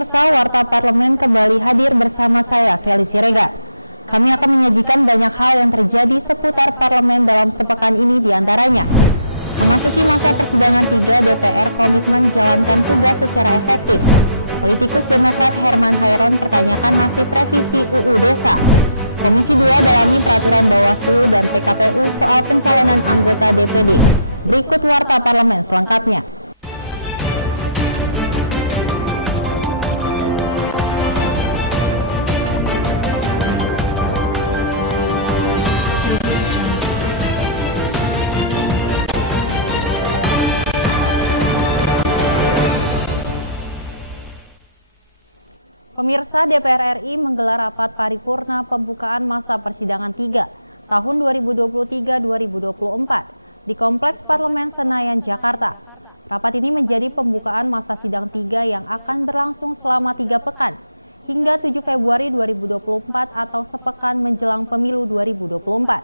Pemirsa, anggota parlemen kembali hadir bersama saya, Sally Siregar. Kami akan menyajikan banyak hal yang terjadi seputar parlemen dalam sepekan ini di antaranya. Berikut warta parlemen selengkapnya. Pemirsa, DPR RI menggelar rapat paripurna pembukaan masa persidangan 3 tahun 2023-2024 di Kompleks Parlemen Senayan, Jakarta. Rapat ini menjadi pembukaan masa sidang 3 yang akan berlangsung selama 3 pekan hingga 7 Februari 2024 atau sepekan menjelang pemilu 2024.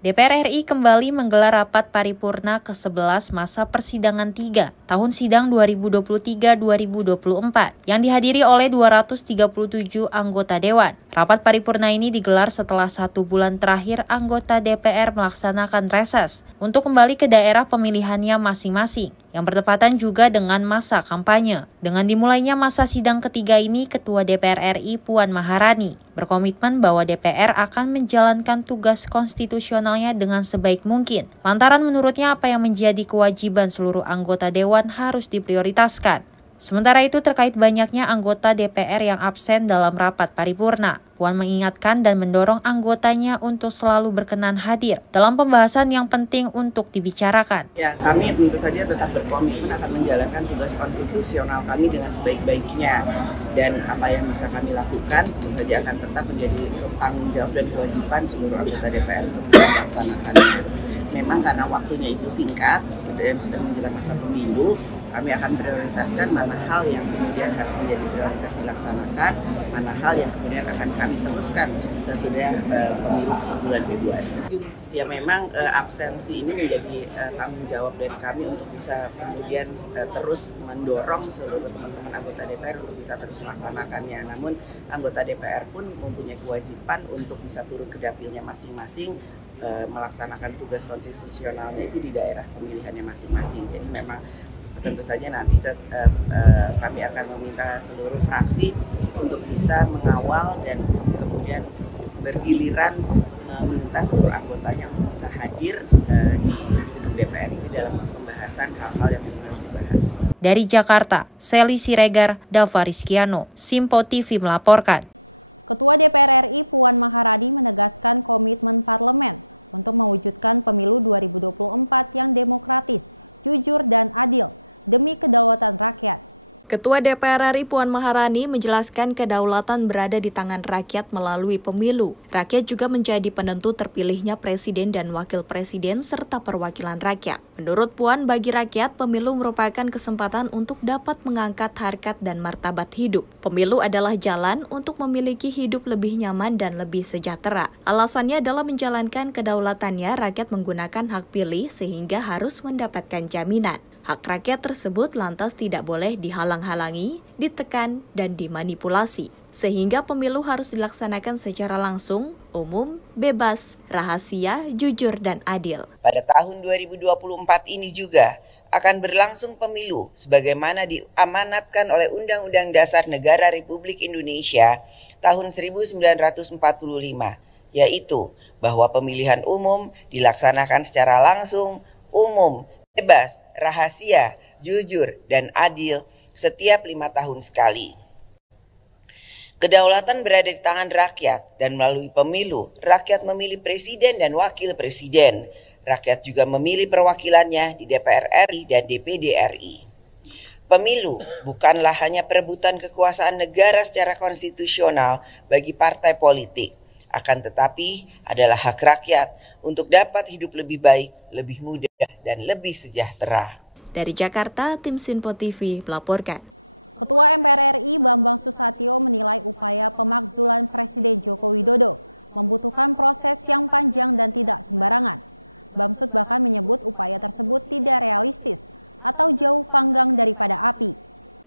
DPR RI kembali menggelar rapat paripurna ke-11 masa persidangan 3 tahun sidang 2023-2024 yang dihadiri oleh 237 anggota Dewan. Rapat paripurna ini digelar setelah 1 bulan terakhir anggota DPR melaksanakan reses untuk kembali ke daerah pemilihannya masing-masing, yang bertepatan juga dengan masa kampanye. Dengan dimulainya masa sidang ketiga ini, Ketua DPR RI Puan Maharani berkomitmen bahwa DPR akan menjalankan tugas konstitusionalnya dengan sebaik mungkin. Lantaran menurutnya apa yang menjadi kewajiban seluruh anggota Dewan harus diprioritaskan. Sementara itu terkait banyaknya anggota DPR yang absen dalam rapat paripurna, Puan mengingatkan dan mendorong anggotanya untuk selalu berkenan hadir dalam pembahasan yang penting untuk dibicarakan. Ya, kami tentu saja tetap berkomitmen akan menjalankan tugas konstitusional kami dengan sebaik-baiknya. Dan apa yang bisa kami lakukan tentu saja akan tetap menjadi tanggung jawab dan kewajiban seluruh anggota DPR untuk melaksanakannya. Memang karena waktunya itu singkat dan sudah menjelang masa pemilu, kami akan prioritaskan mana hal yang kemudian harus menjadi prioritas dilaksanakan, mana hal yang kemudian akan kami teruskan sesudah pemilu bulan Februari. Ya memang absensi ini menjadi tanggung jawab dari kami untuk bisa kemudian terus mendorong seluruh teman-teman anggota DPR untuk bisa terus melaksanakannya. Namun anggota DPR pun mempunyai kewajiban untuk bisa turun ke dapilnya masing-masing, melaksanakan tugas konstitusionalnya itu di daerah pemilihannya masing-masing. Jadi memang tentu saja nanti kami akan meminta seluruh fraksi untuk bisa mengawal dan kemudian bergiliran meminta seluruh anggotanya untuk bisa hadir di gedung DPR ini dalam pembahasan hal-hal yang harus dibahas. Dari Jakarta, Sally Siregar, Dava Rizkiano, Simpo TV melaporkan. Ketua DPR RI Puan Maharani menegaskan komitmen parlemen untuk mewujudkan pemilu 2024 yang demokratis, jujur dan adil demi kedaulatan rakyat. Ketua DPR RI Puan Maharani menjelaskan kedaulatan berada di tangan rakyat melalui pemilu. Rakyat juga menjadi penentu terpilihnya presiden dan wakil presiden serta perwakilan rakyat. Menurut Puan, bagi rakyat, pemilu merupakan kesempatan untuk dapat mengangkat harkat dan martabat hidup. Pemilu adalah jalan untuk memiliki hidup lebih nyaman dan lebih sejahtera. Alasannya adalah menjalankan kedaulatannya, rakyat menggunakan hak pilih sehingga harus mendapatkan jaminan. Hak rakyat tersebut lantas tidak boleh dihalang-halangi, ditekan, dan dimanipulasi. Sehingga pemilu harus dilaksanakan secara langsung, umum, bebas, rahasia, jujur, dan adil. Pada tahun 2024 ini juga akan berlangsung pemilu sebagaimana diamanatkan oleh Undang-Undang Dasar Negara Republik Indonesia tahun 1945, yaitu bahwa pemilihan umum dilaksanakan secara langsung, umum, bebas, rahasia, jujur, dan adil setiap 5 tahun sekali. Kedaulatan berada di tangan rakyat dan melalui pemilu, rakyat memilih presiden dan wakil presiden. Rakyat juga memilih perwakilannya di DPR RI dan DPD RI. Pemilu bukanlah hanya perebutan kekuasaan negara secara konstitusional bagi partai politik, akan tetapi adalah hak rakyat untuk dapat hidup lebih baik, lebih mudah, dan lebih sejahtera. Dari Jakarta, tim Simpo TV melaporkan. Ketua MPR RI Bambang Susatyo menilai upaya pemakzulan Presiden Joko Widodo membutuhkan proses yang panjang dan tidak sembarangan. Bamsud bahkan menyebut upaya tersebut tidak realistis atau jauh panggang daripada api.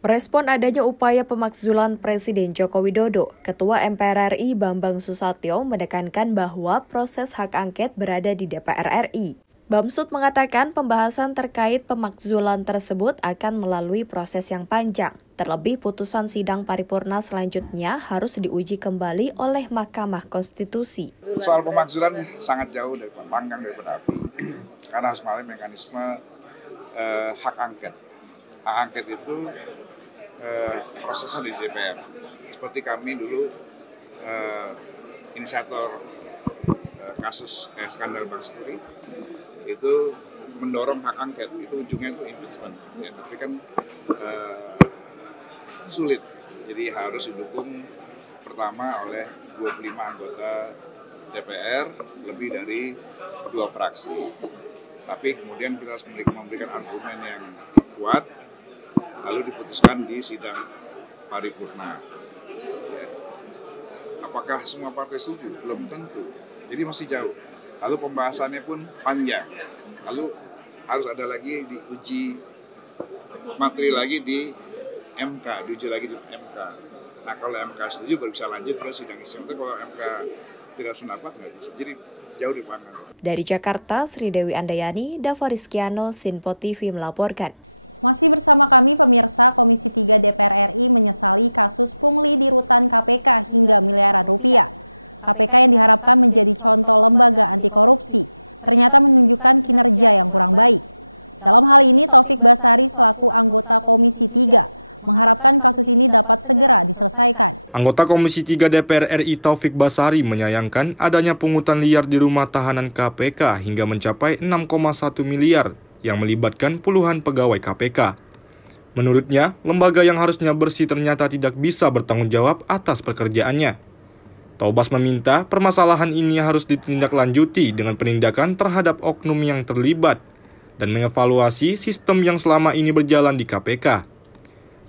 Merespon adanya upaya pemakzulan Presiden Joko Widodo, Ketua MPR RI Bambang Susatyo menekankan bahwa proses hak angket berada di DPR RI. Bamsud mengatakan pembahasan terkait pemakzulan tersebut akan melalui proses yang panjang. Terlebih putusan sidang paripurna selanjutnya harus diuji kembali oleh Mahkamah Konstitusi. Soal pemakzulan sangat jauh daripada panggang daripada api. Karena harus melalui mekanisme hak angket. Hak angket itu prosesnya di DPR. Seperti kami dulu inisiator kasus skandal Bank Senturi itu mendorong hak angket, itu ujungnya itu impeachment. Ya, tapi kan sulit, jadi harus didukung pertama oleh 25 anggota DPR, lebih dari 2 fraksi. Tapi kemudian kita harus memberikan argumen yang kuat, lalu diputuskan di sidang paripurna. Ya. Apakah semua partai setuju? Belum tentu. Jadi masih jauh. Lalu pembahasannya pun panjang. Lalu harus ada lagi diuji materi lagi di MK, diuji lagi di MK. Nah kalau MK setuju baru bisa lanjut ke sidang istimewa. Kalau MK tidak sependapat nggak bisa. Jadi jauh di panggang. Dari Jakarta, Sri Dewi Andayani, Dava Rizkiano, Sinpo TV melaporkan. Masih bersama kami, pemirsa, Komisi 3 DPR RI menyesali kasus pungli di rutan KPK hingga miliaran rupiah. KPK yang diharapkan menjadi contoh lembaga anti korupsi ternyata menunjukkan kinerja yang kurang baik. Dalam hal ini, Taufik Basari selaku anggota Komisi 3 mengharapkan kasus ini dapat segera diselesaikan. Anggota Komisi 3 DPR RI Taufik Basari menyayangkan adanya pungutan liar di rumah tahanan KPK hingga mencapai 6,1 miliar yang melibatkan puluhan pegawai KPK. Menurutnya, lembaga yang harusnya bersih ternyata tidak bisa bertanggung jawab atas pekerjaannya. Taubas meminta permasalahan ini harus ditindaklanjuti dengan penindakan terhadap oknum yang terlibat dan mengevaluasi sistem yang selama ini berjalan di KPK.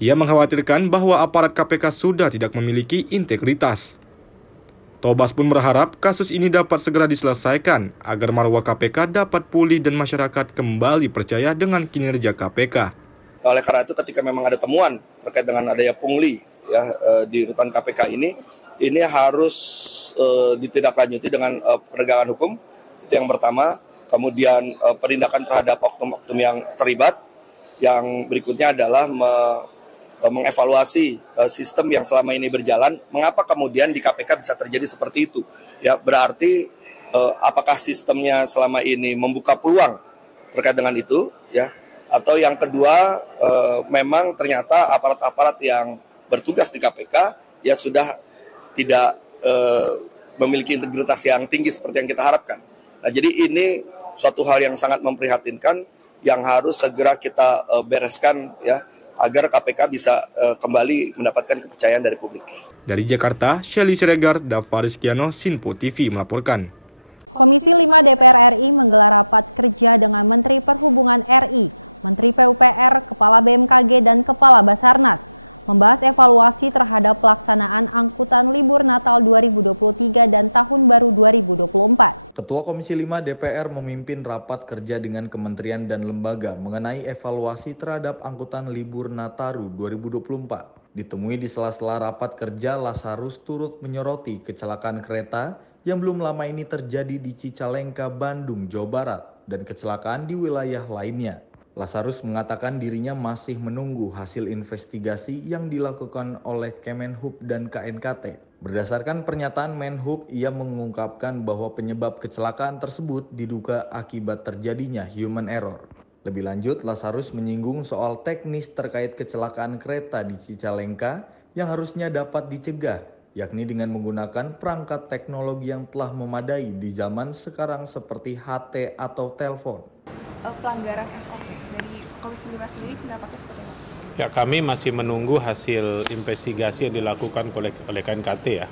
Ia mengkhawatirkan bahwa aparat KPK sudah tidak memiliki integritas. Taubas pun berharap kasus ini dapat segera diselesaikan agar marwah KPK dapat pulih dan masyarakat kembali percaya dengan kinerja KPK. Oleh karena itu ketika memang ada temuan terkait dengan adanya pungli di rutan KPK ini harus ditindaklanjuti dengan penegakan hukum, itu yang pertama. Kemudian penindakan terhadap oknum-oknum yang terlibat. Yang berikutnya adalah mengevaluasi sistem yang selama ini berjalan. Mengapa kemudian di KPK bisa terjadi seperti itu? Ya, berarti apakah sistemnya selama ini membuka peluang terkait dengan itu? Ya, atau yang kedua memang ternyata aparat-aparat yang bertugas di KPK ya sudah tidak memiliki integritas yang tinggi seperti yang kita harapkan. Nah, jadi ini suatu hal yang sangat memprihatinkan yang harus segera kita bereskan ya agar KPK bisa kembali mendapatkan kepercayaan dari publik. Dari Jakarta, Shelly Siregar, Dava Rizkiano, Sinpo TV melaporkan. Komisi 5 DPR RI menggelar rapat kerja dengan Menteri Perhubungan RI, Menteri PUPR, Kepala BMKG, dan Kepala Basarnas membahas evaluasi terhadap pelaksanaan angkutan libur Natal 2023 dan Tahun Baru 2024. Ketua Komisi 5 DPR memimpin rapat kerja dengan kementerian dan lembaga mengenai evaluasi terhadap angkutan libur Nataru 2024. Ditemui di sela-sela rapat kerja, Lazarus turut menyoroti kecelakaan kereta yang belum lama ini terjadi di Cicalengka, Bandung, Jawa Barat, dan kecelakaan di wilayah lainnya. Lazarus mengatakan dirinya masih menunggu hasil investigasi yang dilakukan oleh Kemenhub dan KNKT. Berdasarkan pernyataan Menhub, ia mengungkapkan bahwa penyebab kecelakaan tersebut diduga akibat terjadinya human error. Lebih lanjut, Lazarus menyinggung soal teknis terkait kecelakaan kereta di Cicalengka yang harusnya dapat dicegah, yakni dengan menggunakan perangkat teknologi yang telah memadai di zaman sekarang seperti HT atau telepon. Pelanggaran SOP dari Komisi 5 sendiri pendapatnya seperti apa? Ya, kami masih menunggu hasil investigasi yang dilakukan oleh KNKT ya.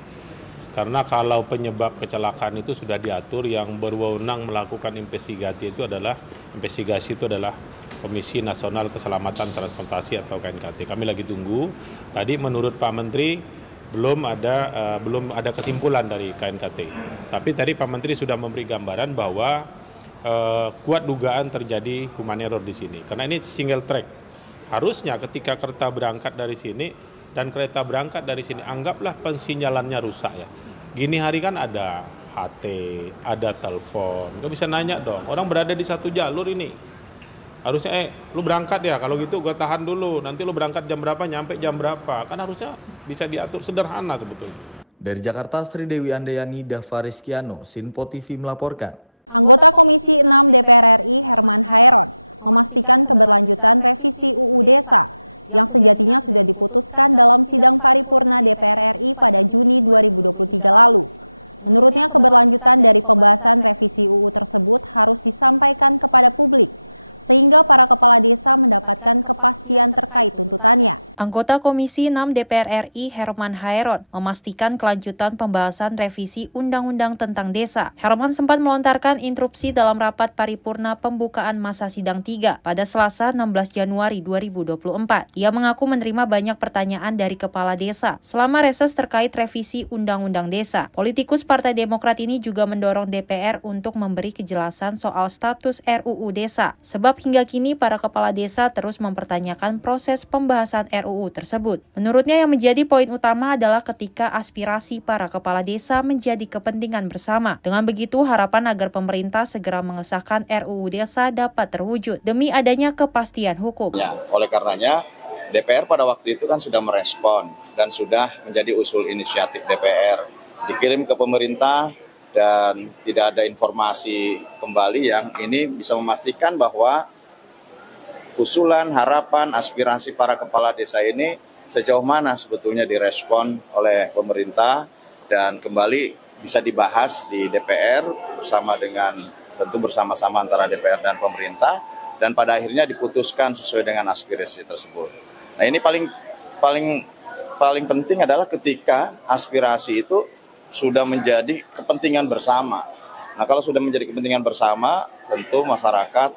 Karena kalau penyebab kecelakaan itu sudah diatur, yang berwenang melakukan investigasi itu adalah Komisi Nasional Keselamatan Transportasi atau KNKT. Kami lagi tunggu. Tadi menurut Pak Menteri belum ada kesimpulan dari KNKT. Tapi tadi Pak Menteri sudah memberi gambaran bahwa kuat dugaan terjadi human error di sini. Karena ini single track. Harusnya ketika kereta berangkat dari sini dan kereta berangkat dari sini, anggaplah pensinyalannya rusak ya. Gini hari kan ada HT, ada telepon, nggak bisa nanya dong. Orang berada di satu jalur ini. Harusnya, lu berangkat ya, kalau gitu gue tahan dulu. Nanti lu berangkat jam berapa, nyampe jam berapa. Kan harusnya bisa diatur sederhana sebetulnya. Dari Jakarta, Sri Dewi Andayani, Dava Rizkiano, Sinpo TV melaporkan. Anggota Komisi 6 DPR RI Herman Hairon memastikan keberlanjutan revisi UU Desa yang sejatinya sudah diputuskan dalam sidang paripurna DPR RI pada Juni 2023 lalu. Menurutnya keberlanjutan dari pembahasan revisi UU tersebut harus disampaikan kepada publik, sehingga para kepala desa mendapatkan kepastian terkait tuntutannya. Anggota Komisi 6 DPR RI Herman Hairon memastikan kelanjutan pembahasan revisi Undang-Undang tentang Desa. Herman sempat melontarkan interupsi dalam rapat paripurna pembukaan masa sidang 3 pada Selasa 16 Januari 2024. Ia mengaku menerima banyak pertanyaan dari kepala desa selama reses terkait revisi Undang-Undang Desa. Politikus Partai Demokrat ini juga mendorong DPR untuk memberi kejelasan soal status RUU Desa, sebab hingga kini para kepala desa terus mempertanyakan proses pembahasan RUU tersebut. Menurutnya yang menjadi poin utama adalah ketika aspirasi para kepala desa menjadi kepentingan bersama. Dengan begitu harapan agar pemerintah segera mengesahkan RUU Desa dapat terwujud demi adanya kepastian hukum. Ya, oleh karenanya DPR pada waktu itu kan sudah merespon dan sudah menjadi usul inisiatif DPR. Dikirim ke pemerintah dan tidak ada informasi kembali yang ini bisa memastikan bahwa usulan, harapan, aspirasi para kepala desa ini sejauh mana sebetulnya direspon oleh pemerintah dan kembali bisa dibahas di DPR tentu bersama-sama antara DPR dan pemerintah dan pada akhirnya diputuskan sesuai dengan aspirasi tersebut. Nah ini paling penting adalah ketika aspirasi itu sudah menjadi kepentingan bersama. Nah kalau sudah menjadi kepentingan bersama, tentu masyarakat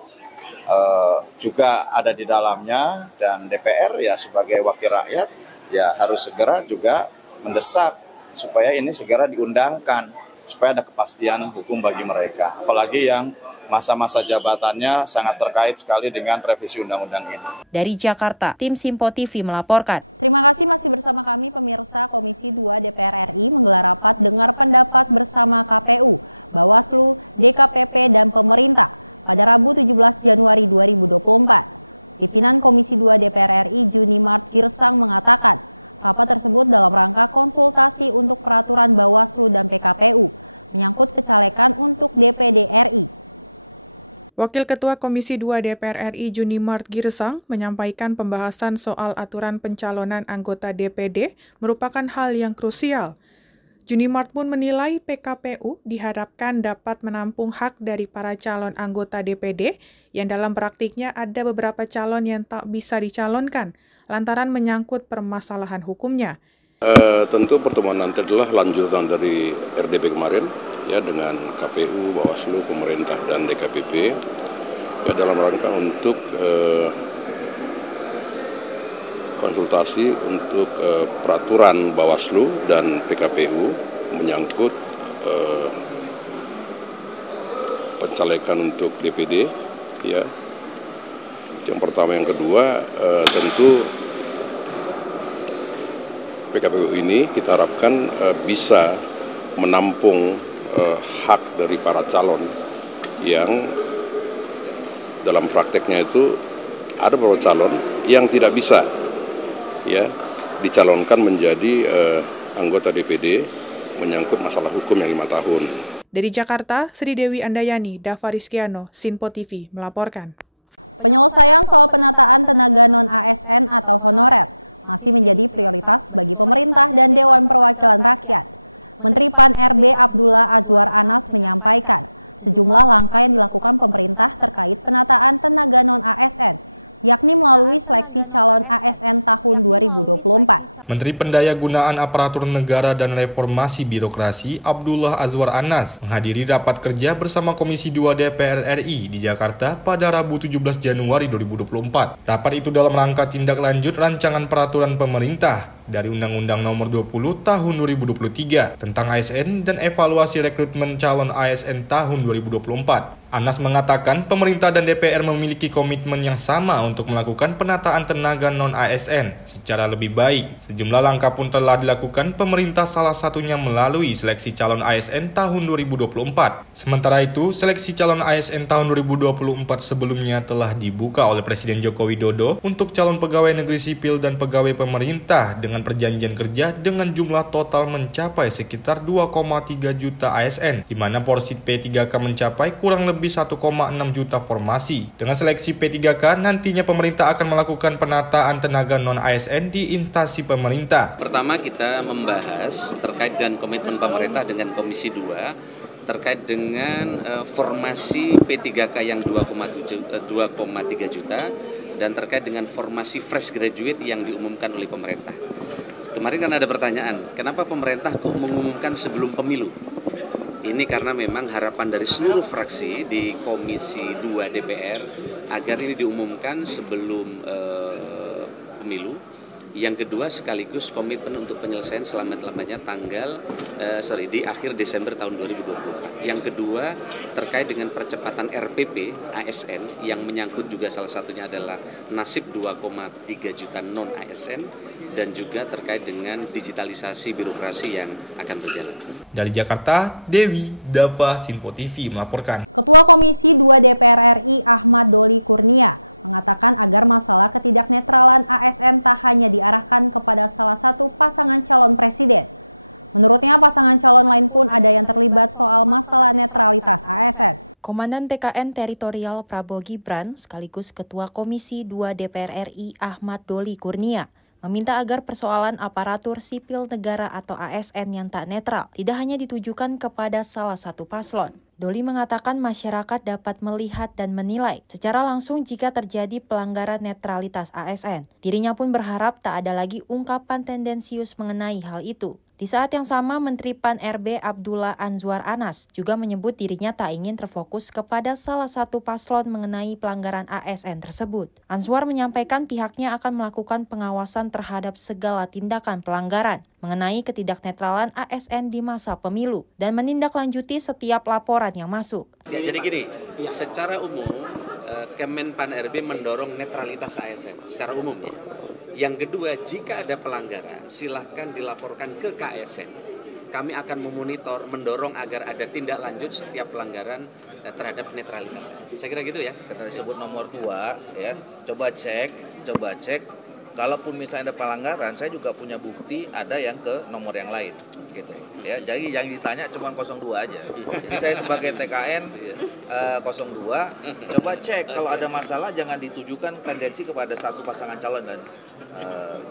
juga ada di dalamnya dan DPR ya sebagai wakil rakyat ya harus segera juga mendesak supaya ini segera diundangkan supaya ada kepastian hukum bagi mereka. Apalagi yang masa-masa jabatannya sangat terkait sekali dengan revisi undang-undang ini. Dari Jakarta, tim Sinpo TV melaporkan. Terima kasih masih bersama kami pemirsa. Komisi 2 DPR RI menggelar rapat dengar pendapat bersama KPU, Bawaslu, DKPP, dan pemerintah pada Rabu 17 Januari 2024. Pimpinan Komisi 2 DPR RI Junimart Girsang mengatakan rapat tersebut dalam rangka konsultasi untuk peraturan Bawaslu dan PKPU menyangkut pencalekan untuk DPD RI. Wakil Ketua Komisi 2 DPR RI Junimart Girsang menyampaikan pembahasan soal aturan pencalonan anggota DPD merupakan hal yang krusial. Junimart pun menilai PKPU diharapkan dapat menampung hak dari para calon anggota DPD yang dalam praktiknya ada beberapa calon yang tak bisa dicalonkan lantaran menyangkut permasalahan hukumnya. Tentu pertemuan nanti adalah lanjutan dari RDP kemarin ya dengan KPU, Bawaslu, pemerintah dan DKPP ya dalam rangka untuk konsultasi untuk peraturan Bawaslu dan PKPU menyangkut pencalekan untuk DPD ya. Yang pertama, yang kedua tentu PKPU ini kita harapkan bisa menampung hak dari para calon yang dalam prakteknya itu ada beberapa calon yang tidak bisa ya dicalonkan menjadi anggota DPD menyangkut masalah hukum yang 5 tahun. Dari Jakarta, Sri Dewi Andayani, Dava Rizkiano, Sinpo TV melaporkan. Penyelesaian soal penataan tenaga non-ASN atau honorer masih menjadi prioritas bagi pemerintah dan Dewan Perwakilan Rakyat. Menteri PAN-RB Abdullah Azwar Anas menyampaikan sejumlah langkah yang dilakukan pemerintah terkait penataan tenaga non-ASN, yakni melalui seleksi. Menteri Pendayagunaan Aparatur Negara dan Reformasi Birokrasi Abdullah Azwar Anas menghadiri rapat kerja bersama Komisi 2 DPR RI di Jakarta pada Rabu 17 Januari 2024. Rapat itu dalam rangka tindak lanjut rancangan peraturan pemerintah dari Undang-Undang Nomor 20 Tahun 2023 tentang ASN dan evaluasi rekrutmen calon ASN tahun 2024. Anas mengatakan pemerintah dan DPR memiliki komitmen yang sama untuk melakukan penataan tenaga non-ASN secara lebih baik. Sejumlah langkah pun telah dilakukan pemerintah, salah satunya melalui seleksi calon ASN tahun 2024. Sementara itu, seleksi calon ASN tahun 2024 sebelumnya telah dibuka oleh Presiden Joko Widodo untuk calon pegawai negeri sipil dan pegawai pemerintah dengan perjanjian kerja dengan jumlah total mencapai sekitar 2,3 juta ASN, di mana porsi P3K mencapai kurang lebih 1,6 juta formasi. Dengan seleksi P3K, nantinya pemerintah akan melakukan penataan tenaga non-ASN di instansi pemerintah. Pertama, kita membahas terkait dengan komitmen pemerintah dengan Komisi 2 terkait dengan formasi P3K yang 2,3 juta dan terkait dengan formasi fresh graduate yang diumumkan oleh pemerintah. Kemarin kan ada pertanyaan, kenapa pemerintah kok mengumumkan sebelum pemilu? Ini karena memang harapan dari seluruh fraksi di Komisi 2 DPR agar ini diumumkan sebelum pemilu. Yang kedua, sekaligus komitmen untuk penyelesaian selama-lamanya di akhir Desember tahun 2024. Yang kedua, terkait dengan percepatan RPP ASN yang menyangkut juga salah satunya adalah nasib 2,3 juta non-ASN dan juga terkait dengan digitalisasi birokrasi yang akan berjalan. Dari Jakarta, Dewi Dava, Simpo TV melaporkan. Ketua Komisi 2 DPR RI Ahmad Doli Kurnia mengatakan agar masalah ketidaknetralan ASN tak hanya diarahkan kepada salah satu pasangan calon presiden. Menurutnya pasangan calon lain pun ada yang terlibat soal masalah netralitas ASN. Komandan TKN Teritorial Prabowo Gibran sekaligus Ketua Komisi 2 DPR RI Ahmad Doli Kurnia meminta agar persoalan aparatur sipil negara atau ASN yang tak netral tidak hanya ditujukan kepada salah satu paslon. Doli mengatakan masyarakat dapat melihat dan menilai secara langsung jika terjadi pelanggaran netralitas ASN. Dirinya pun berharap tak ada lagi ungkapan tendensius mengenai hal itu. Di saat yang sama, Menteri Pan-RB Abdullah Anzwar Anas juga menyebut dirinya tak ingin terfokus kepada salah satu paslon mengenai pelanggaran ASN tersebut. Anzwar menyampaikan pihaknya akan melakukan pengawasan terhadap segala tindakan pelanggaran mengenai ketidaknetralan ASN di masa pemilu dan menindaklanjuti setiap laporan yang masuk. Ya, jadi gini, secara umum Kemen Pan-RB mendorong netralitas ASN secara umum ya. Yang kedua, jika ada pelanggaran, silahkan dilaporkan ke KSN. Kami akan memonitor, mendorong agar ada tindak lanjut setiap pelanggaran terhadap netralitas. Saya kira gitu ya. Karena disebut nomor 2, ya, coba cek. Kalaupun misalnya ada pelanggaran, saya juga punya bukti ada yang ke nomor yang lain, gitu. Ya, jadi yang ditanya cuma 02 aja. Jadi saya sebagai TKN 02, coba cek kalau ada masalah jangan ditujukan tendensi kepada satu pasangan calon dan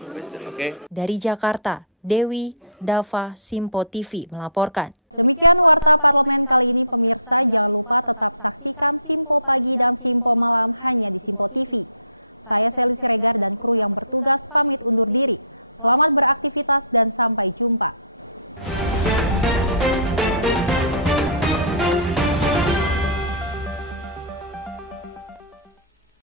presiden. Oke? Dari Jakarta, Dewi Dava, Simpo TV melaporkan. Demikian Warta Parlemen kali ini, pemirsa. Jangan lupa tetap saksikan Simpo Pagi dan Simpo Malam hanya di Simpo TV. Saya Seli Siregar dan kru yang bertugas pamit undur diri. Selamat beraktivitas dan sampai jumpa.